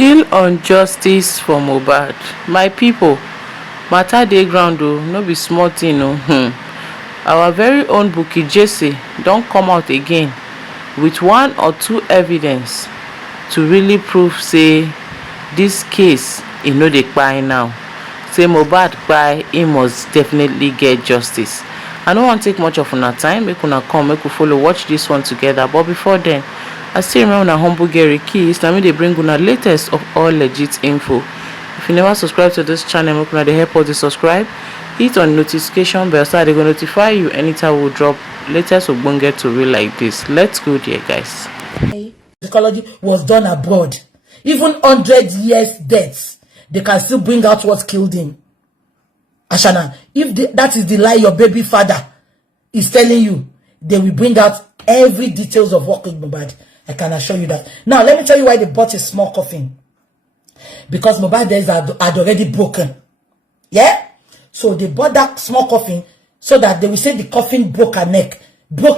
Still on justice for Mohbad. My people, matter dey ground o, no be small thing o. Our very own Bukky Jesse don come out again with one or two evidence to really prove say this case e no dey kpai now. Say Mohbad kpai, he must definitely get justice. I no wan take much of una time, make una come, make we follow watch this one together. But before then, I still remember una humble Gary Keys. Na me dey bring una latest of all legit info. If you never subscribe to this channel, make una dey help us to subscribe. Hit on notification bell so that they go notify you anytime we drop latest ogbonge tori like this. Let's go there, guys. Psychology was done abroad. Even 100 years deaths, they can still bring out what killed him. Ashana, if that is the lie your baby father is telling you, they will bring out every details of what killed Mohbad. I can assure you that. Now, let me tell you why they bought a small coffin. Because Mohbad days had already broken. Yeah? So they bought that small coffin so that they will say the coffin broke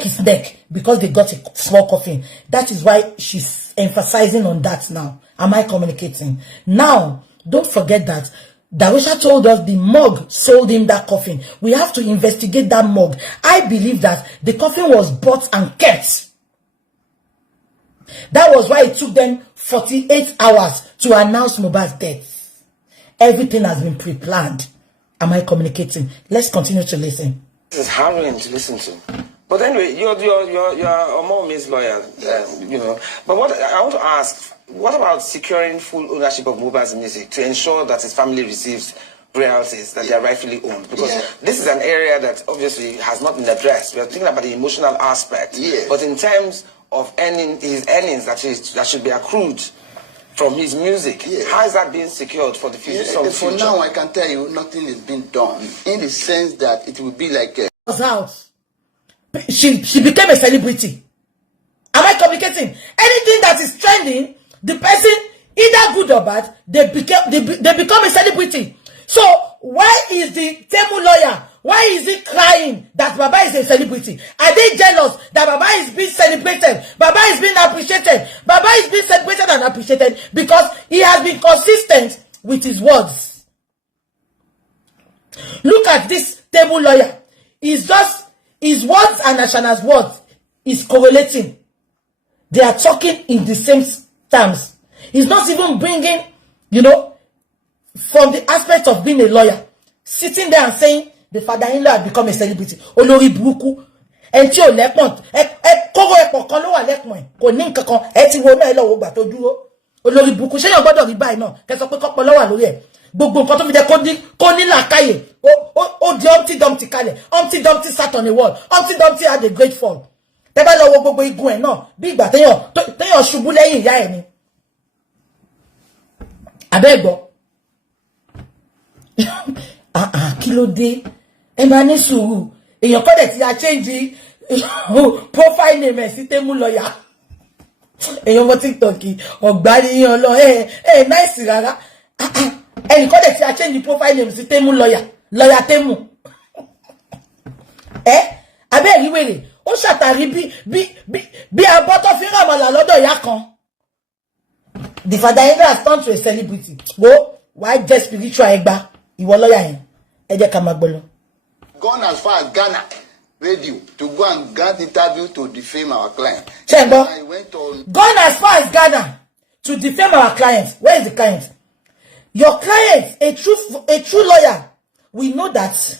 his neck because they got a small coffin. That is why she's emphasizing on that now. Am I communicating? Now, don't forget that Darusha told us the morgue sold him that coffin. We have to investigate that morgue. I believe that the coffin was bought and kept. That was why it took them 48 hours to announce Mohbad's death. Everything has been pre-planned. Am I communicating? Let's continue to listen. This is harrowing to listen to. But anyway, you're a Mohbad's lawyer, you know. But what I want to ask, what about securing full ownership of Mohbad's music to ensure that his family receives royalties that they are rightfully owned? Because this is an area that obviously has not been addressed. We are thinking about the emotional aspect. But in terms of his earnings that should be accrued from his music, how is that being secured for the future? For now, I can tell you nothing is being done in the sense that it will be like a house. She became a celebrity. Am I communicating? Anything that is trending, the person, either good or bad, they become a celebrity. So why is the Temu lawyer? Why is he crying that Baba is a celebrity? Are they jealous that Baba is being celebrated? Baba is being appreciated. Baba is being celebrated and appreciated because he has been consistent with his words. Look at this Temu lawyer. It's just his words and Ashana's words is correlating. They are talking in the same terms. He's not even bringing, you know, from the aspect of being a lawyer, sitting there and saying the father-in-law had become a celebrity. Olori buruku. Enti o lepon. Koro epo kan lo wa lepon e. Kò ní nǹkankan. Ẹ ti wo na ẹ lọ wo gba tó dúró. Olori buruku. Ṣé yan gbọ́dọ̀ rí báyìí náà. Kẹ́ sọ pé kopo lo wà lórí ẹ̀. Gbogbo nǹkan tó fi jẹ́ kó ní làákàyè. Ó di Humpty Dumpty kalẹ̀. Humpty Dumpty sat on a wall. Humpty Dumpty had a great fall. Tẹ́ bá lọ wo gbogbo igun ẹ̀ náà. Bí ìgbà téèyàn ṣubú lẹ́yìn ìyá ẹ̀ ni. Abẹ́gbọ́. Kí ló dé? Ẹ máa ní sùúrù. Èèyàn kọ́ dẹ̀ tí a change profile name ẹ̀ sí Temu lawyer. Èèyàn mọ TikTok ọ̀gbárí yan lọ. Nice rárá. Ẹnì kọ́ dẹ̀ tí a change profile name sí Temu lawyer. Lawyer Temu. Abẹ́ rí wèrè. Ó ṣàtàrí bí abọ́ tó fi ràmọ̀là lọ́dọ̀ ìyá kan. The father-in-law has turned to a celebrity. Why just spiritual ẹgbà? Ìwọ lawyer yẹn. Ẹ jẹ́ ká máa gbọ́ lọ. Gone as far as Ghana radio to go and grant interview to defame our client. I went on. Gone as far as Ghana to defame our client. Where is the client? Your client, a true lawyer. We know that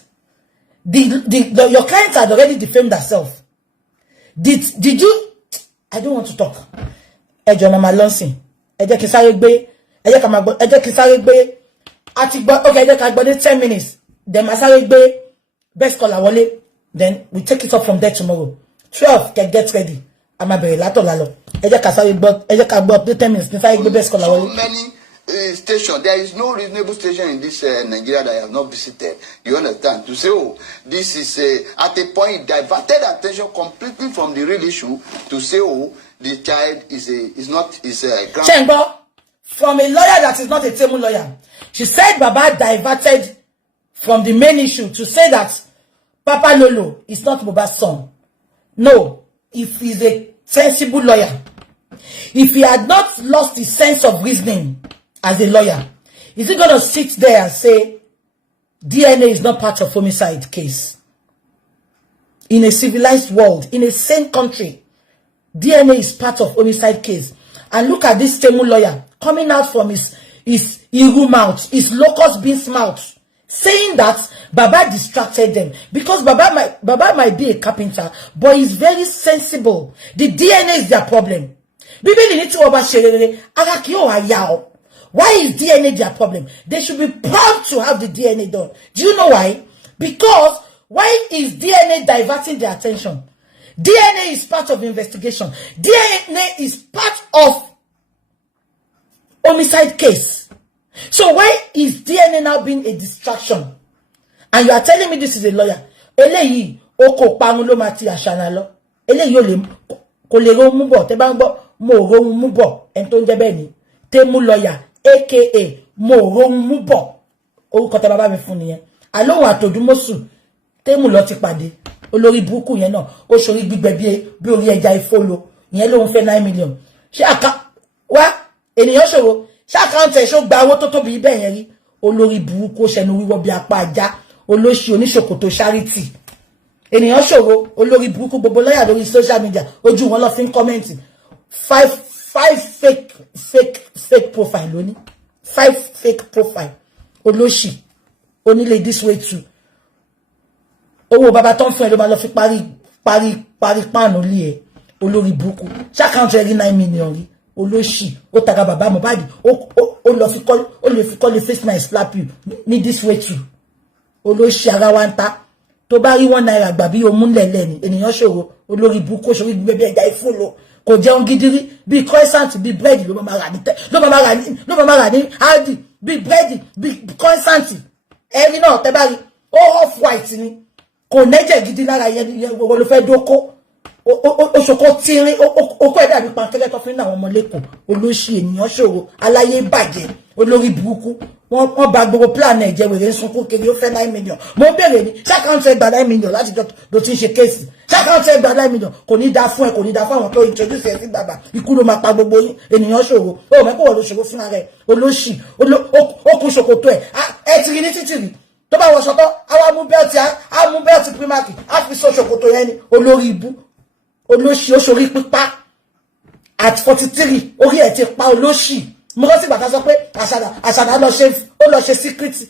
your client had already defamed herself. Did you? I don't want to talk. Ẹ jọ̀ọ́ Mama Lonsin. Ẹ jẹ́ kí sáré gbé. Ẹ jẹ́ kí sáré gbé. Okay, ẹ jẹ́ ká gbọ́ ní 10 minutes. Then masáré gbé best caller wọlé. Then we take it up from there tomorrow. 12 can get ready. I'm a bẹ̀rẹ̀ látọ̀la lọ. Ẹ jẹ́ ká sáré gbọ́. Ẹ jẹ́ ká gbọ́ ní 10 minutes. Ní sáré gbé best caller wọlé. So many stations. There is no reasonable station in this Nigeria that I have not visited. You understand? To say, oh, this is at a point diverted attention completely from the real issue. To say, oh, the child is a grand. Chengo, from a lawyer that is not a Temu lawyer, she said Baba diverted from the main issue to say that Papa Lolo is not Mohbad's son. No, if he's a sensible lawyer, If he had not lost his sense of reasoning as a lawyer, is he going to sit there and say DNA is not part of homicide case? In a civilized world, in a sane country, DNA is part of homicide case. And look at this Temu lawyer coming out from his Iru mouth, his locust beans mouth, saying that Baba distracted them. Because Baba might be a carpenter, but he's very sensible. The DNA is their problem. Why is DNA their problem? They should be proud to have the DNA done. Do you know why? Because why is DNA diverting their attention? DNA is part of investigation. DNA is part of homicide case. So why is DNA now being a distraction? And you are telling me this is a lawyer. Eleyi oko parun lo mati Ashana lo. Eleyi o le ko le ro mu bo te ba ngbo mo ro mu bo en to nje be ni. Temu lawyer aka mo ro mu bo. Orúkọ te baba mi fún niyen. Alohun atodumosu Temu lo ti pàdé. Olórí burúkú yẹn náà ó sori gbígbẹ bí orí ẹja ifolo. Yẹn ló ń fẹ́ 9 million. Ṣé aka wa ènìyàn ṣòro ṣé account ẹ̀ ṣó gba owó tó tóbi bẹ́ẹ̀ yẹn rí. Olórí burúkú ṣẹnu wíwọ́ bí apá ajá. Olóṣì oníṣòkòtò charity. Ènìyàn ṣòro olórí burúkú gbogbo lọ́yà lórí social media ojú wọn lọ fi ń comment. Five fake profile lóní. 5 fake profile. Olóṣì onílé this way too. Owó bàbá tó ń fún ẹ ló máa lọ fi parí páànù lé ẹ. Olórí burúkú ṣàkáǹtì ẹ rí 9 million rí. Olóṣì ó taga bàbá Mohbad ó lọ fi kọ́ ó lè fi kọ́ lè face my slap you ní this way too. Olóṣì ara wa ń ta tó bá rí 1 naira gbà bí o mú lẹ̀lẹ̀ ni ènìyàn ṣòro olórí burúkú ṣòro gbẹgbẹ ẹja ìfúnlo kò jẹun gidi rí bí croissant bí bread ló máa rà ní aldi bí bread bí croissant ẹni náà tẹ́ bá rí ó off white ni kò nẹ́jẹ̀ gidi lára yẹn ló fẹ́ dóko ó ṣokó tírín ó kọ́ ẹ̀dà bí pankẹ́lẹ́ tó fi ń àwọn ọmọ lẹ́kọ̀ọ́ olóṣì ènìyàn ṣòro aláyé bàjẹ́ olórí burúkú wọ́n bá gbogbo plan ẹ̀ jẹ́ wèrè ń sunkún kiri ó fẹ́ 9 million mo bèèrè ní ṣàkáǹtì ẹgbà 9 million láti jọ tó ti ń ṣe kéèsì ṣàkáǹtì ẹgbà 9 million kò ní dá fún ẹ kò ní dá fún àwọn tó introduce ẹ sí bàbá ikú ló máa pa gbogbo yín ènìyàn ṣòro ó mẹ́kọ̀ wọ́n ló ṣòro fúnra rẹ̀ olóṣì ó kún ṣòkòtó ẹ ti rí ní títì rí tó bá wọṣọ tó á mú bẹ́ẹ̀tì primark á fi so ṣòkòtò yẹn ni olórí ibú olóṣì ó ṣorí pípa at 43 orí ẹ̀ ti pa olóṣì mo rántí bàtà sọ pé àṣàdá lọ ṣe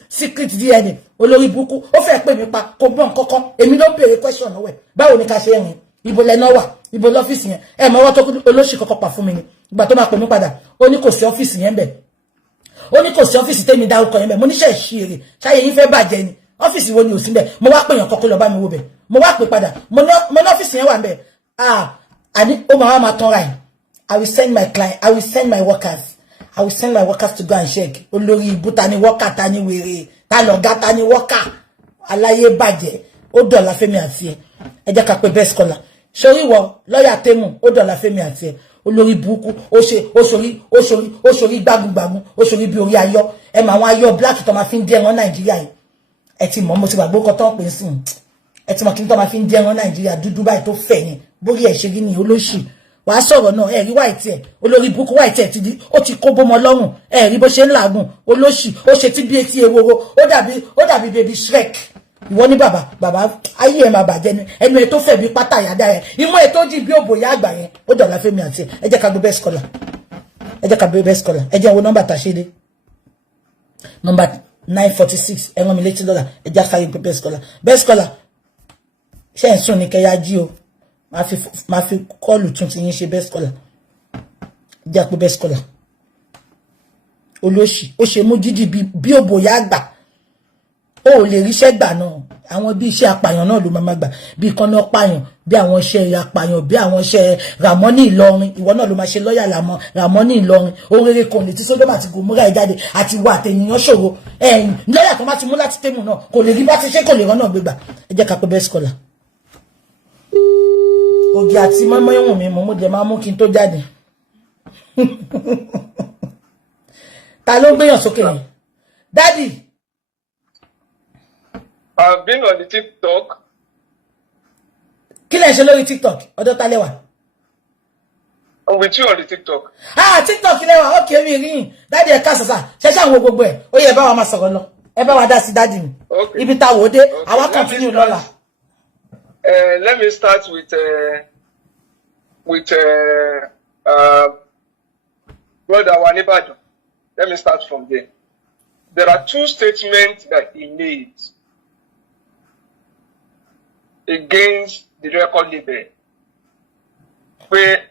secret DNA olórí burúkú ó fẹ́ pè mí pa kò gbọ́n kankan èmi ló bèèrè question lọ́wọ́ ẹ̀ báwo ni ká ṣe rìn ibo lẹ́nà wà ibo lọ́fíìsì yẹn ẹ̀ mọ́ ọwọ́ tó olóṣì kọ́kọ́ pa fún mi ni ìgbà tó máa pè mí padà ó ní kò sí ọ́fíìsì yẹn bẹ̀ ó ní kò sí ọ́fíìsì tèmi dárúkọ yẹn bẹ̀ mo níṣẹ́ ìṣirè ṣáyé yín fẹ́ bàjẹ́ ni ọ́fíìsì wo ni ò sí bẹ̀ mo wá pè yàn kọ́kọ́ lọ bá mi wo bẹ̀ mo wá pè padà mo ní ọ́fíìsì yẹn wà bẹ̀ àní ó máa tán ra ẹ̀ I will send my workers to go and check. Olórí ibu ta ni worker ta ni wèrè ta lọ̀gá ta ni worker aláyé bàjẹ́ ó dọ̀la Fẹ́mi àti ẹ. Ẹ jẹ́ ká pè best caller. Sori wo lawyer Temu ó dọ̀la Fẹ́mi àti ẹ. Olórí burúkú ó sori gbagungbagun ó sori bí orí ayọ̀. Ẹ ma àwọn ayọ̀ black tó ma fi ń dé wọn Nàìjíríà yìí. Ẹ ti mọ̀ mo ti gbàgbọ́ ko ton pè sin. Ẹ ti mọ̀ kin tó ma fi ń dé wọn Nàìjíríà dúdú báyìí tó fẹ́ ni. Bórí ẹ ṣe rí ni olóṣì wàá sọ̀rọ̀ náà ẹ rí white ẹ olórí burúkú white ẹ ó ti kó bọ́mọ lọ́rùn ẹ rí bó ṣe ń làágùn olóṣì ó ṣe tí bí etí eworo ó dàbí baby Shrek ìwọ ní bàbá ayé ẹ máa bàjẹ́ ni ẹnu ẹ tó fẹ́ bí pátá yàdá ẹ imú ẹ tó jí bí òbòyá àgbà yẹn ó dọ̀la Fẹ́mi àti ẹ jẹ́ ká gbé best caller ẹ jẹ́ wo nọ́mbà tá a ṣe dé nọ́mbà 946 ẹ rán mi létí lọ́la ẹ jẹ́ ká gbé best caller ṣé ẹ̀ ń sùn ní kẹ́yà jí o ma fi kọlù tún ti yín ṣe best caller jẹ́ pé best caller olóṣì ó ṣe mú jíjì bí òbòyá àgbà ó lè ríṣẹ́ gbà náà àwọn bí iṣẹ́ apàyàn náà ló máa gbà bí kan náà pààyàn bí àwọn iṣẹ́ apàyàn bí àwọn iṣẹ́ Ramoni Ìlọrin ìwọ náà ló máa ṣe lọ́yà Ramoni Ìlọrin orere kan lè tí Sódómà àti Gòmórà jáde àti wà àtẹ̀yìnyàn ṣòro lọ́yà tó má ti mú láti Tẹ́mù náà kò lè rí bá ti ṣe kò lè rán náà gbégbà ẹ jẹ́ ká pé best caller ògì àti mọ́mọ́ ìwọ̀n mi mo dẹ̀ máa mú kí n tó jáde ta ló gbéyàn sókè yẹn Daddy. I've been on the TikTok. Kí lẹ ṣe lórí TikTok ọ̀dọ̀ ta lẹ wà. with you on the TikTok. TikTok ilé okay mi rí daddy ẹ ká sasa ṣe ṣe àwọn gbogbo ẹ ó yẹ bá wa máa sọ̀rọ̀ lọ ẹ bá wa dá sí daddy mi ibi tá wò dé àwa continue lọ́la. Let me start with brother Wanibadu. Let me start from there. There are two statements that he made against the record label. Where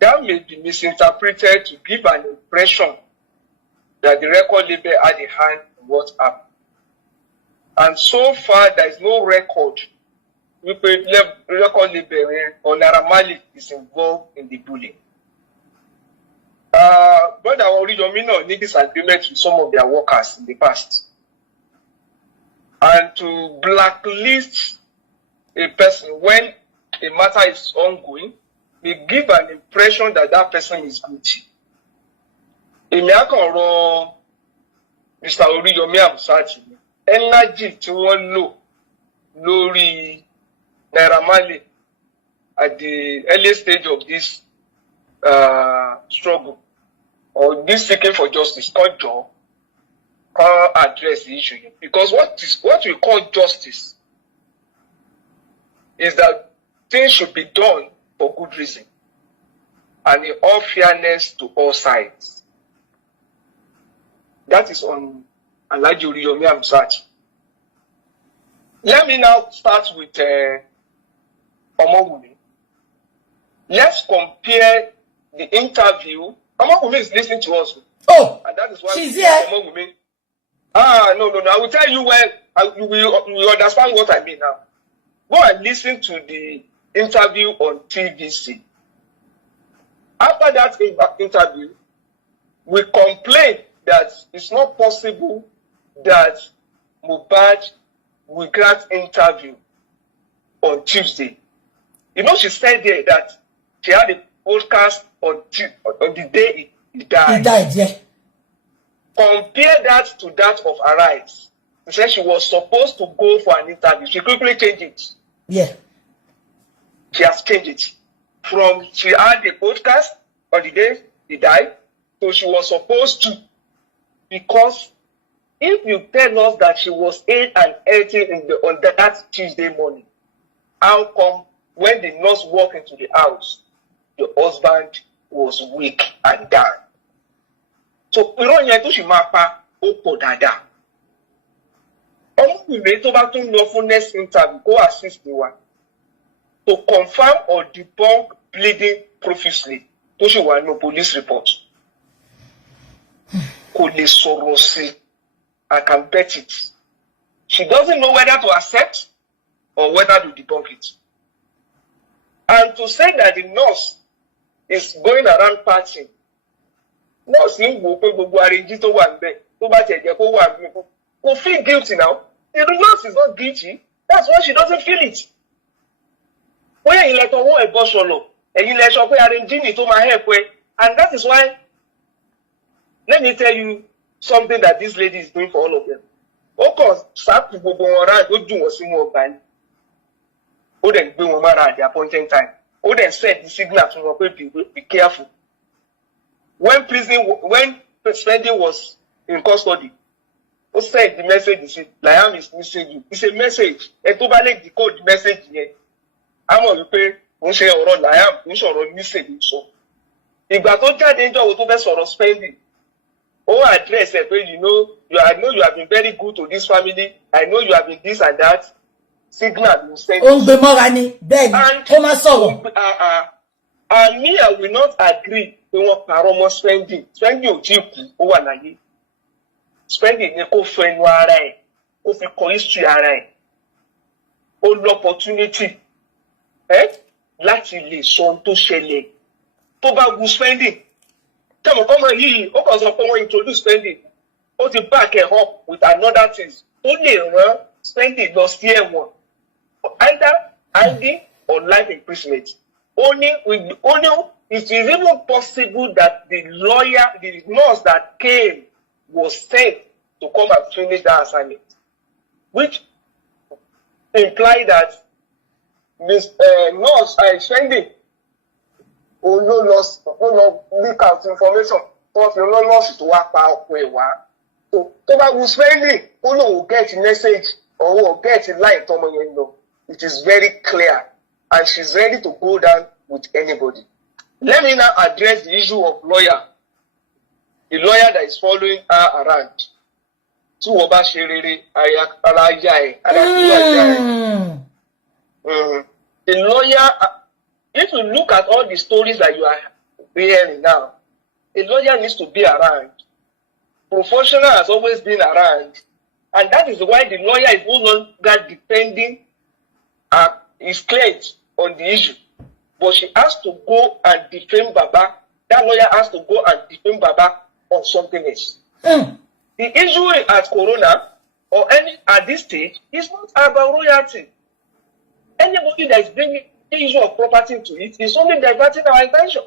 that may be misinterpreted to give an impression that the record label had a hand in what happened. And so far, there is no record. We put record label on anomalies is involved in the bullying. But our original need disagreement with some of their workers in the past. And to blacklist a person when a matter is ongoing may give an impression that that person is guilty. Mr. Oriyomi Amsati, energy tí wọ́n lò lórí Naira Marley at the early stage of this struggle or this seeking for justice, can't address the issue. Because what we call justice is that things should be done for good reason and in all fairness to all sides. That is on Alhaji Oriyomi Amsati. Let me now start with Wunmi. Let's compare the interview. Wunmi is listening to us. Oh, and that is why she's here. Wunmi. No. I will tell you when you will understand what I mean now. Go and listen to the interview on TVC. After that interview, we complained that it's not possible that Mohbad will grant interview on Tuesday. You know, she said there that she had a podcast on the day he died. He died, yeah. Compare that to that of Arise. She said she was supposed to go for an interview. She quickly changed it. Yeah. She has changed it. From she had a podcast on the day he died, so she was supposed to. Because if you tell us that she was 8 and 18 on that Tuesday morning, how come when the nurse walked into the house, the husband was weak and died? So, you know, she mapa opo dada. Wunmi tó bá tún lọ fún next interview, go assist the one to confirm or debunk bleeding profusely. Tó ṣe wà no police report. Kò lè sọ̀rọ̀ sí. I can bet it. She doesn't know whether to accept or whether to debunk it. And to say that the nurse is going around partying, nurse ń wò pé gbogbo arrange tó wà ńbẹ̀ tó bá tiẹ̀ jẹ́ kó wà ńbẹ̀ kò feel guilty now. The nurse is not guilty. That's why she doesn't feel it. When you let her a boss solo, and you let her pay arrange to my help way, and that is why. Let me tell you something that this lady is doing for all of them. Of course, start to go around, go do what's more bad. Oh, then be woman at the appointed time. Oh, then set the signal to people, be careful. When Spending was in custody, who said the message is Liam is missing you. It's a message. And to balance the code the message here. I'm on the pay, won't say or Liam, won't say or missing so. If that don't get danger with over sort of Spending. Oh, address it where I know you have been very good to this family. I know you have been this and that. Signal you send. And me, I will not agree with what Spending. Spending over na Spending ne ko fẹ́ nu ara ẹ̀, ko fi kọ history ara ẹ̀. Ó l'opportunity láti lè sọ ohun tó ṣẹlẹ̀. Tó bá wu Spending. Tell me, yìí, ó kàn sọ pé wọ́n introduce Spending. Ó ti back it up with another things. Ó lè rán Spending lọ sí ẹ̀wọ̀n. Either hanging or life imprisonment. Only it is even possible that the nurse that came was sent to come and finish that assignment, which implied that this nurse I spending. Oh no loss, no leak out information. But you no loss to work out where we are. So that was spending. Oh no, will get a message or will get a line. It is very clear, and she's ready to go down with anybody. Let me now address the issue of lawyer. The lawyer that is following her around. The lawyer, if you look at all the stories that you are hearing now, a lawyer needs to be around. Professional has always been around. And that is why the lawyer is no longer defending his claims on the issue. But she has to go and defend Baba. That lawyer has to go and defend Baba on something else. The issue at Corona or any at this stage is not about royalty. Anybody that is bringing the issue of property to it is only diverting our attention.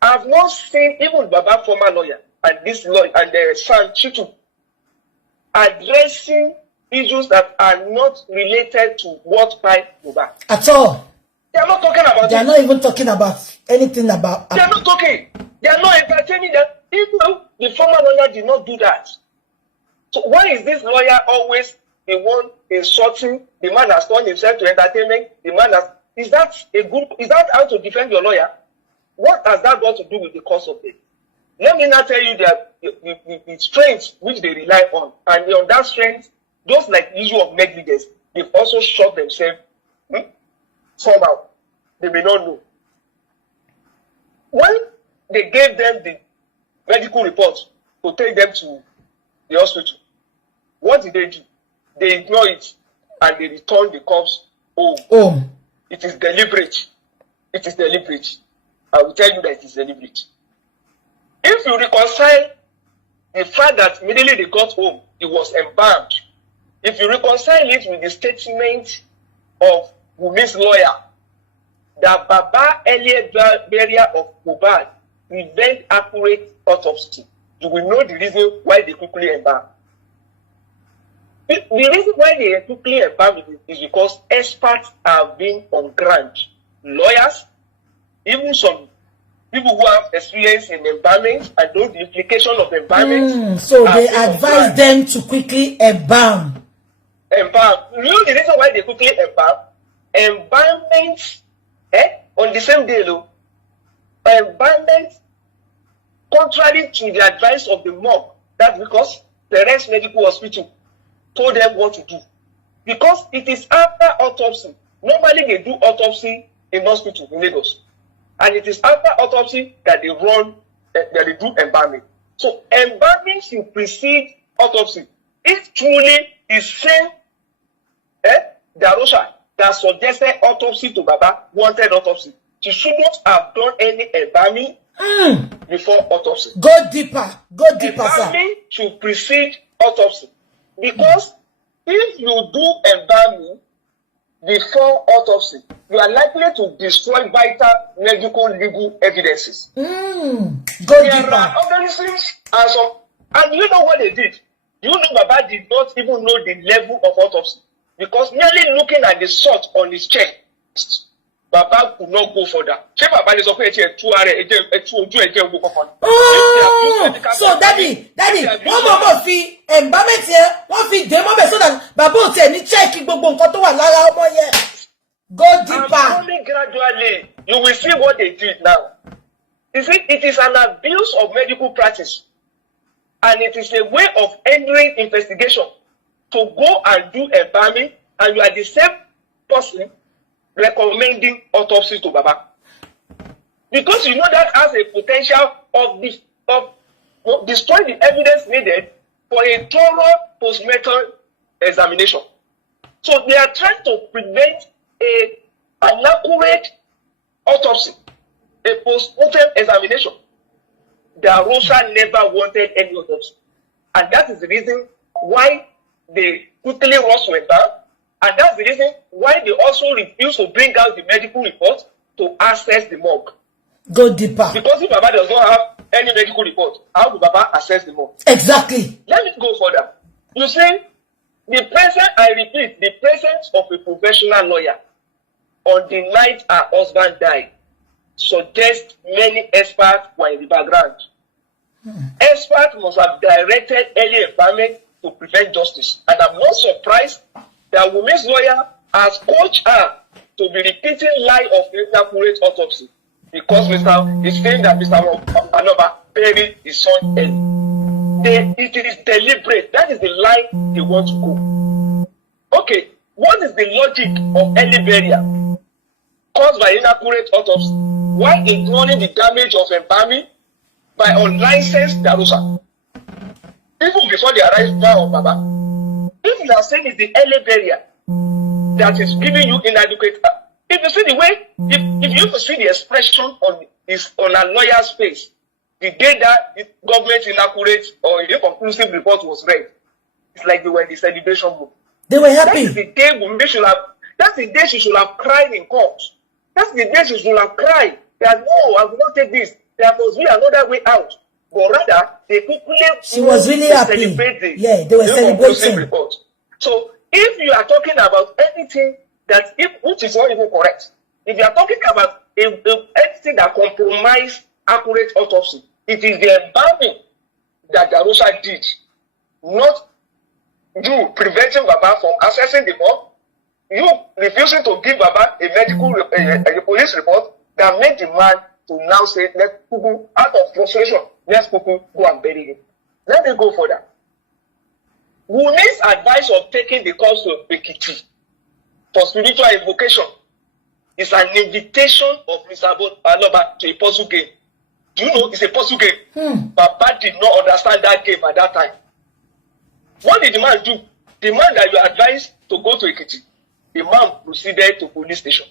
I've not seen even Baba, former lawyer, and this lawyer and their son Chitu addressing issues that are not related to what by Mohbad. At all. They are not talking about They are not even talking about anything about. They are not talking. They are not entertaining that. Even the former lawyer did not do that. So why is this lawyer always the one insulting? The man has turned himself to entertainment. The man has. Is that how to defend your lawyer? What has that got to do with the cause of it? Let me now tell you that the strength which they rely on, and on that strength, just like the issue of negligence, they've also shot themselves somehow. They may not know. When they gave them the medical report to take them to the hospital, what did they do? They ignored it and they returned the corpse home. It is deliberate. It is deliberate. I will tell you that it is deliberate. If you reconcile the fact that immediately they got home, it was embalmed. If you reconcile it with the statement of Wunmi's lawyer, that Baba earlier burial of Mohbad prevent accurate autopsy, you will know the reason why they quickly embalm. The reason why they quickly embalm is because experts have been on ground. Lawyers, even some people who have experience in embalming and know the implication of embalming. So they advise them to quickly embalm. Embalm. You know the reason why they quickly embalm? Embalmment on the same day, though. Embalmment, contrary to the advice of the mob, that's because the rest medical hospital told them what to do. Because it is after autopsy. Normally they do autopsy in hospital in Lagos. And it is after autopsy that they do embalming. So embalming should precede autopsy. If truly is same Darosha that suggested autopsy to Baba, wanted autopsy, she shouldn't have done any embalming before autopsy. Go deeper, sir. Embalming should precede autopsy. Because if you do embalming before autopsy, you are likely to destroy vital medical legal evidences. Go there deeper. Are organisms and you know what they did? You know Baba did not even know the level of autopsy. Because merely looking at the shot on his chest, Baba could not go further. So daddy, one more fee embalmment here, one fee demo so that Baba will tell me check gbogbo nǹkan tó wà lára ọmọ yẹn. Go deeper. Only gradually, you will see what they did now. You see, it is an abuse of medical practice, and it is a way of entering investigation to go and do embalming, and you are the same person recommending autopsy to Baba. Because you know that has a potential of destroying the evidence needed for a thorough postmortem examination. So they are trying to prevent an accurate autopsy, a postmortem examination. The Rosa never wanted any autopsy. And that is the reason why they quickly rush went down. And that's the reason why they also refuse to bring out the medical report to access the morgue. Go deeper. Because if Baba does not have any medical report, how will Baba access the morgue? Exactly. Let me go further. You see, I repeat, the presence of a professional lawyer on the night her husband died suggests many experts were in the background. Experts must have directed early embalming to prevent justice. And I'm not surprised that Wunmi's lawyer has coached her to be repeating lie of inaccurate autopsy because Mr. is saying that Mr. Anoba buried his son early. It is deliberate. That is the lie they want to go. Okay, what is the logic of early burial caused by inaccurate autopsy while ignoring the damage of embalming by unlicensed darusa? Even before the arrival of Baba, if you are saying it's the early burial that is giving you inadequate, if you see the way, if you see the expression on a lawyer's face, the day that the government inaccurate or inconclusive report was read, it's like they were in the celebration mood. They were happy. That's the day Wunmi should have. That's the day she should have cried in court. That's the day she should have cried that no, I will not take this. There must be another way out. But rather, they quickly. She was really happy. Yeah, they were celebrating. Report. So, if you are talking about anything that, which is not even correct, if you are talking about anything that compromise accurate autopsy, it is the embalming that Darusa did, not you preventing Baba from accessing the bomb, you refusing to give Baba a medical, a police report that made the man to now say, let Kuku, out of frustration, let's Kuku go and bury him. Let me go further. Wunmi's advice of taking the course to Ekiti for spiritual invocation is an invitation of Mr. Anoba to a puzzle game. Do you know it's a puzzle game? Baba did not understand that game at that time. What did the man do? The man that you advised to go to Ekiti, the man proceeded to police station.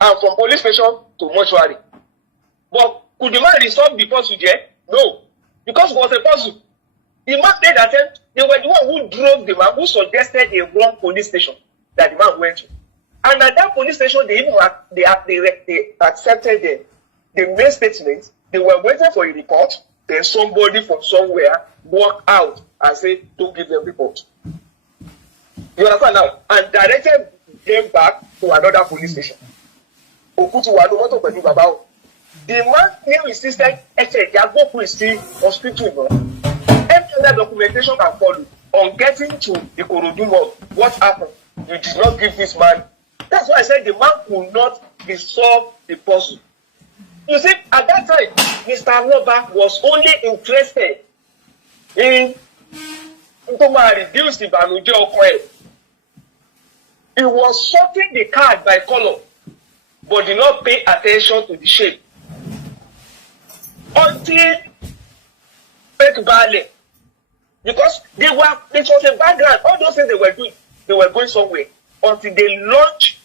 And from police station to mortuary. But could the man resolve the puzzle there? No. Because it was a puzzle. The man made attempt. They were the one who drove the man, who suggested a wrong police station that the man went to. And at that police station, they even they accepted the main statement. They were waiting for a report. Then somebody from somewhere walked out and said, don't give them report. You understand now? And directed them back to another police station. The man still insisted, Yagoku is still hospital. Every other documentation can follow. On getting to the Ikorodu morgue, what happened? You did not give this man. That's why I said the man could not resolve the puzzle. You see, at that time, Mr. Anoba was only interested in reduce the Banujo oil. He was sorting the card by color, but did not pay attention to the shape. Until fake ballet. Because it was a background. All those things they were doing, they were going somewhere. Until they launched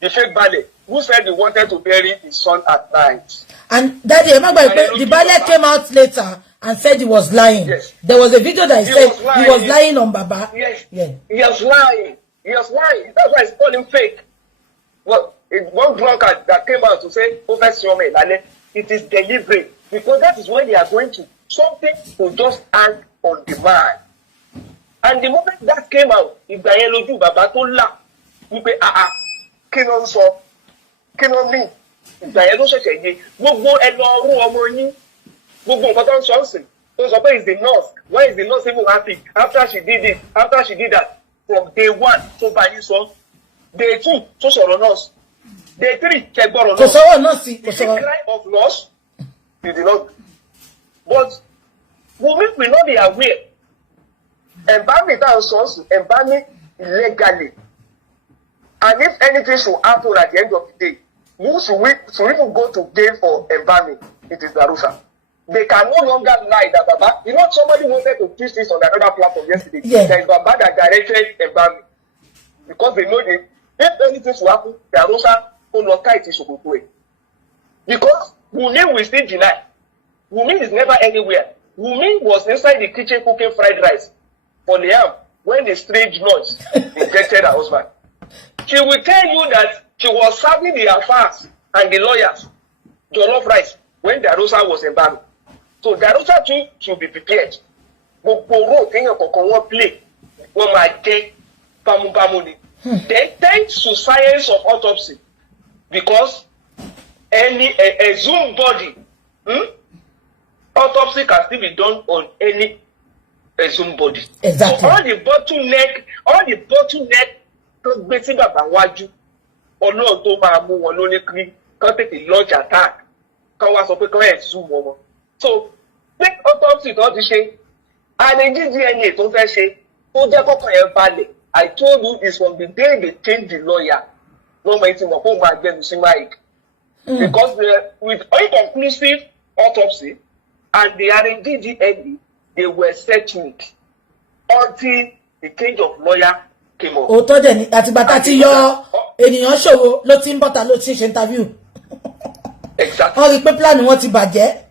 the fake ballet, who said he wanted to bury his son at night. And Daddy, remember, the ballet came out later and said he was lying. Yes. There was a video that he said he was lying on Baba. Yes. Yeah. He was lying. He was lying. That's why it's called him fake. Well, one drunkard that came out to say, it is deliberate. Because that is when they are going to something to just act on demand. And the moment that came out, if the yellow do Baba to laugh, you pay kinon so kinon me. If the yellow say gbogbo elo ru omo yin gbogbo nkan ton so nsin to so pe is the nurse. Why is the nurse even happy after she did this, after she did that? From day 1 to ba yin so, day 2 to sọ̀rọ̀ nurse, day 3 ke gboro nurse. So nurse, the cry of loss, you did not. But Wunmi will not be aware. Embalming that source, embalming illegally. And if anything should happen at the end of the day, who should even go to jail for embalming? It is Darusa. They can no longer lie that Baba. You know, somebody wanted to teach this on another platform yesterday. Yeah. There is Baba that directed embalming. Because they know that if anything should happen, Darusa will not kite it should go. Because Wunmi will still deny. Wunmi is never anywhere. Wunmi was inside the kitchen cooking fried rice for Liam when the strange noise injected her husband. She will tell you that she was serving the affairs and the lawyers jollof rice when Darusa was embalmed. So Darusa too should be prepared. Play. Then thanks to science of autopsy, because a Zoom body, autopsy can still be done on any Zoom body. Exactly. So all the bottleneck tó gbé sí bàbá wájú, Ọlọ́run tó máa mú wọn lóní kí kán tètè launch attack, kán wá sọ pé kán ẹ̀ zoom wọn. So take autopsy tó ti ṣe, and the DNA tó fẹ́ ṣe, tó jẹ́ kọ́kàn yẹn balẹ̀. I told you it's from the day they changed the lawyer. No matter what, who might get to Mike. Because with inconclusive autopsy and the R&D DNA, they were searching it until the change of lawyer came up. Òótọ́ dẹ̀ ni àtìgbà tí yọ ènìyàn ṣòro ló ti ń bọ́ta ló ti ń ṣe interview. Exactly. Wọ́n rí pé plan wọn ti bàjẹ́.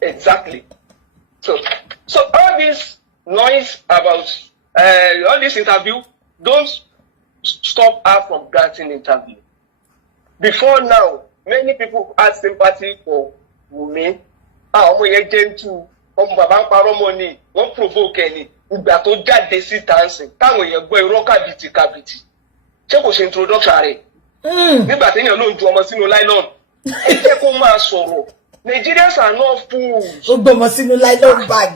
Exactly. So all this noise about all this interview, don't stop her from granting interview. Before now, many people had sympathy for Wunmi. Ọmọ yẹn gentle, ọmọ bàbá ń parọ́ mọ́ ni, wọ́n provoke ẹni. Ìgbà tó jáde sí dancing, táwọn èèyàn gbọ́ irọ́ kàbìtì. Ṣé kò ṣe introduction rẹ̀? Nígbà téèyàn ló ń ju ọmọ sínú nylon. Ẹ jẹ́ kó máa sọ̀rọ̀. Nigerians are not fools. Ó gbọ́mọ sínú nylon bag.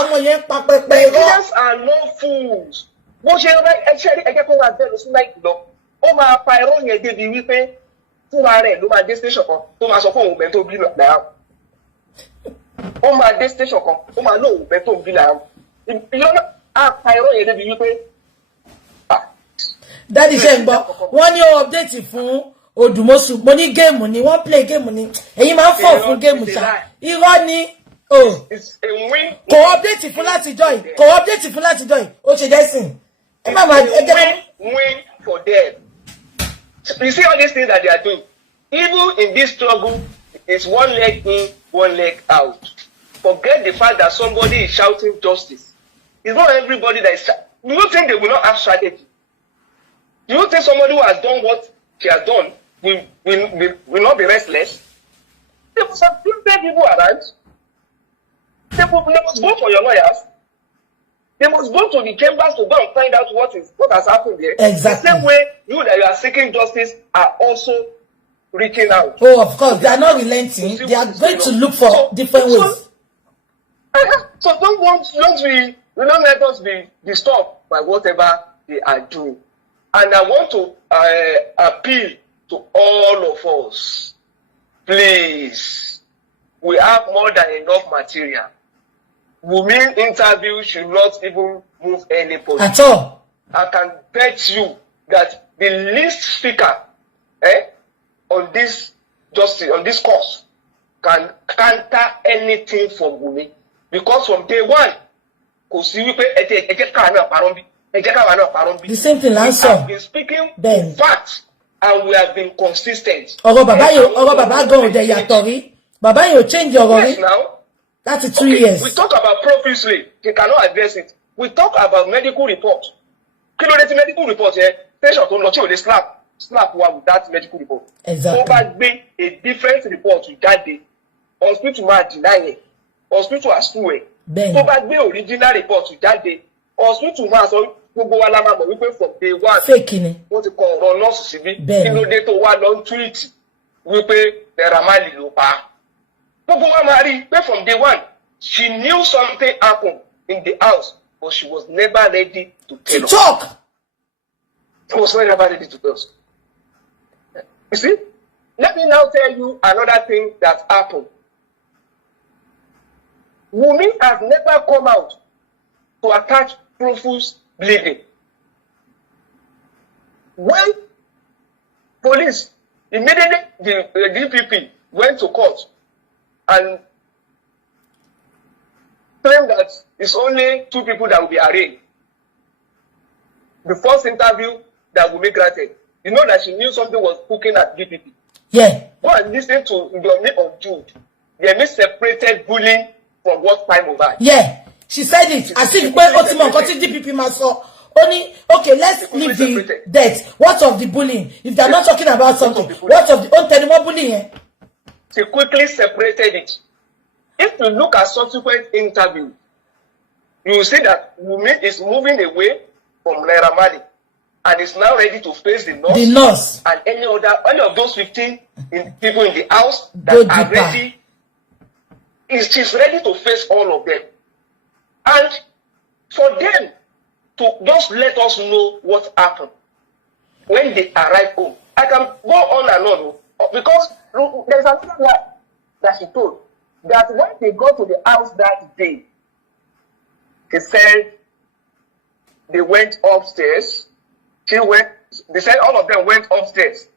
Ọmọ yẹn pa pẹpẹ irọ́. Nigerians are not fools. Bó ṣe rẹ ẹjẹ́ kó máa bẹ̀rù sí láìpẹ́ lọ. Ó máa pa irọ́ yẹn débi wípé fúnra rẹ̀ ló máa dé station kan tó máa sọ pé òun bẹ́ẹ̀ tó bí náà. Ó máa dé station kan ó máa lóun bẹ́ẹ̀ tó bí náà. Ìyọ́nà á pa irọ́ yẹn débi wípé. Daddy ṣe ń gbọ́, wọ́n ní ó update fún Odùmọ̀ṣù. Mo ní géèmù ni, wọ́n play géèmù ni. Ẹ̀yin máa ń fọ̀ fún géèmù ṣá. Irọ́ ni. It's a win. Kò update fún láti join. Ó ṣe dẹ́sìn. Win for them. You see all these things that they are doing. Even in this struggle, it's one leg in, one leg out. Forget the fact that somebody is shouting justice. It's not everybody that is. Do you think they will not have strategy? Do you think somebody who has done what she has done will not be restless? There must have been people around. They must go for your lawyers. They must go to the chambers to go and find out what has happened there. Exactly. The same way you that you are seeking justice are also reaching out. Oh, of course, they are not relenting. They are going to look for different ways. So don't let us be disturbed by whatever they are doing. And I want to appeal to all of us. Please, we have more than enough material. Wunmi interview should not even move anybody. At all. I can bet you that the least speaker on this justice, on this cause, can counter anything from Wunmi. Because from day one, the same thing last we have been speaking then. facts and we have been consistent. Baba go there yatori. Baba you change your yes, now. That's 2 years. We talk about profusely. They cannot address it. We talk about medical report. Medical report here. Patient don't know they slap one with that medical report. Exactly. Over a different report to that day. Hospital man deny it. Hospital has school. Over original report to that day. Hospital man so gbogbo wa la ma mọ̀ wípé from day one. Fake ni. Wọ́n ti kọ ọ̀rọ̀ nọ́ọ̀sì síbí. Kí ló dé tó wá lọ ń tweet wípé Naira ló pa. Gbogbo wa máa rí pé from day one she knew something happened in the house but she was never ready to tell us. Talk. She was never ready to tell us. You see? Let me now tell you another thing that happened. Wunmi has never come out to attack profuse bleeding. When police, immediately the DPP went to court and claimed that it's only 2 people that will be arraigned. The first interview that Wunmi granted, you know that she knew something was cooking at DPP. Yeah. Go and listen to Wunmi on Jude. They separated bullying from what time over. Yeah. She said it. I think when DPP must only okay, let's leave the death. What of the bullying? If they're not talking about something, what of the bullying? She quickly separated it. If you look at subsequent interviews, you will see that Wunmi is moving away from Naira. and is now ready to face the nurse. The nurse. And any of those 15 people in the house Go that are deeper. ready. She's ready to face all of them. And for them to just let us know what happened when they arrive home. I can go on and on because there's another lie that she told that when they got to the house that day, they said they went upstairs. They said all of them went upstairs.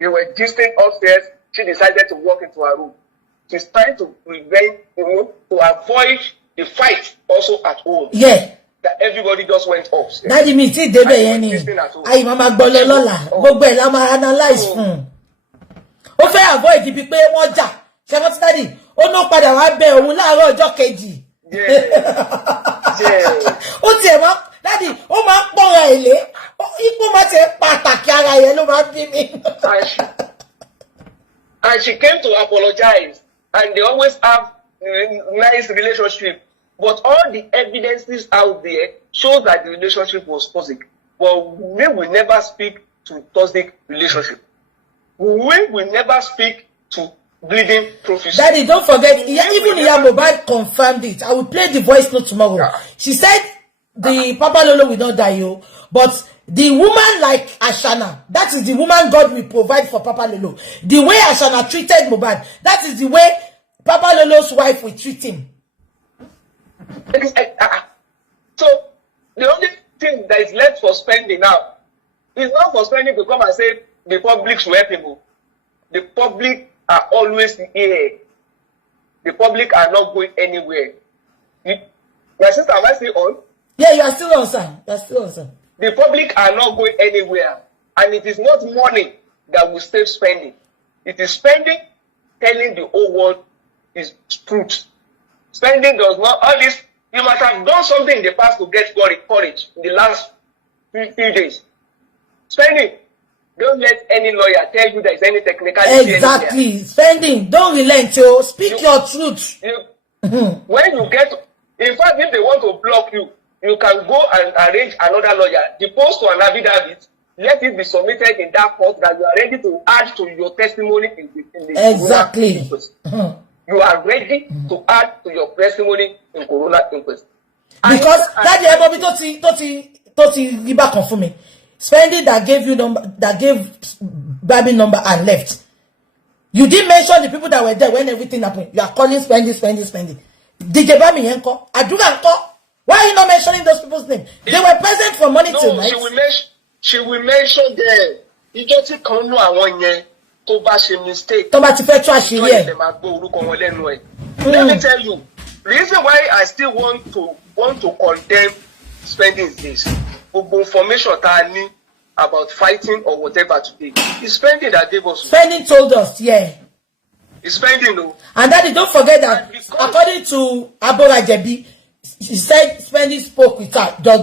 They were gisting upstairs. She decided to walk into her room. She's trying to prevent, to avoid the fight also at home. Yeah. That everybody just went upstairs. Daddy mi ti débẹ̀ yẹn ni. Ayi mama gbọ́lẹ̀ lọ́la. Gbogbo ẹ̀ la máa analyze fún. Ó fẹ́ avoid ibi pé wọ́n jà. Ṣé wọ́n ti daddy? Ó ná padà wá bẹ̀ òun láàárọ̀ ọjọ́ kejì. Ó tiẹ̀ wá daddy ó máa ń pọ̀ra èlé. Ipò máa ti pàtàkì ara yẹn ló máa bí mi. And she came to apologize. And they always have nice relationship. But all the evidences out there show that the relationship was toxic. But we will never speak to toxic relationship. We will never speak to bleeding prophecy. Daddy, don't forget, even Iya Mohbad confirmed it. I will play the voice note tomorrow. Yeah. She said the Papa Lolo will not die, but the woman like Ashana, that is the woman God will provide for Papa Lolo. The way Ashana treated Mohbad, that is the way Papa Lolo's wife will treat him. So, the only thing that is left for spending now is not for spending to come and say the public should help him. The public are always here. The public are not going anywhere. My sister, am I still on? Yeah, you are still on, sir. You are still on, sir. The public are not going anywhere. And it is not money that will stay spending. It is spending telling the whole world is truth. Spending does not, all this, you must have done something in the past to get courage in the last few days. Spending, don't let any lawyer tell you there is any technicality. Exactly. Spending, don't relent, yo. Speak your truth. When you get, in fact, if they want to block you, you can go and arrange another lawyer. Depose to an affidavit, let it be submitted in that court that you are ready to add to your testimony in the exactly. You are ready to add to your testimony in Corona inquest. Because that the everybody toti back confirm me. Spending that gave you number, that gave Baby number and left. You didn't mention the people that were there when everything happened. You are calling spending. DJ Bami Yenko, Aduga Nko. Why are you not mentioning those people's names? They were present for money tonight. She will mention them. You just can't know one year. To bash a mistake. Let me tell you, the reason why I still want to condemn spending this information about fighting or whatever today. It's spending that gave us. Spending told us, yeah. It's spending, no. And Daddy, don't forget that according to Abora Jebi, she said spending spoke with her just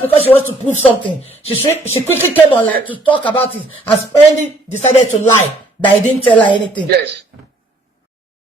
because she wants to prove something. She quickly came online to talk about it, and spending decided to lie that he didn't tell her anything. Yes.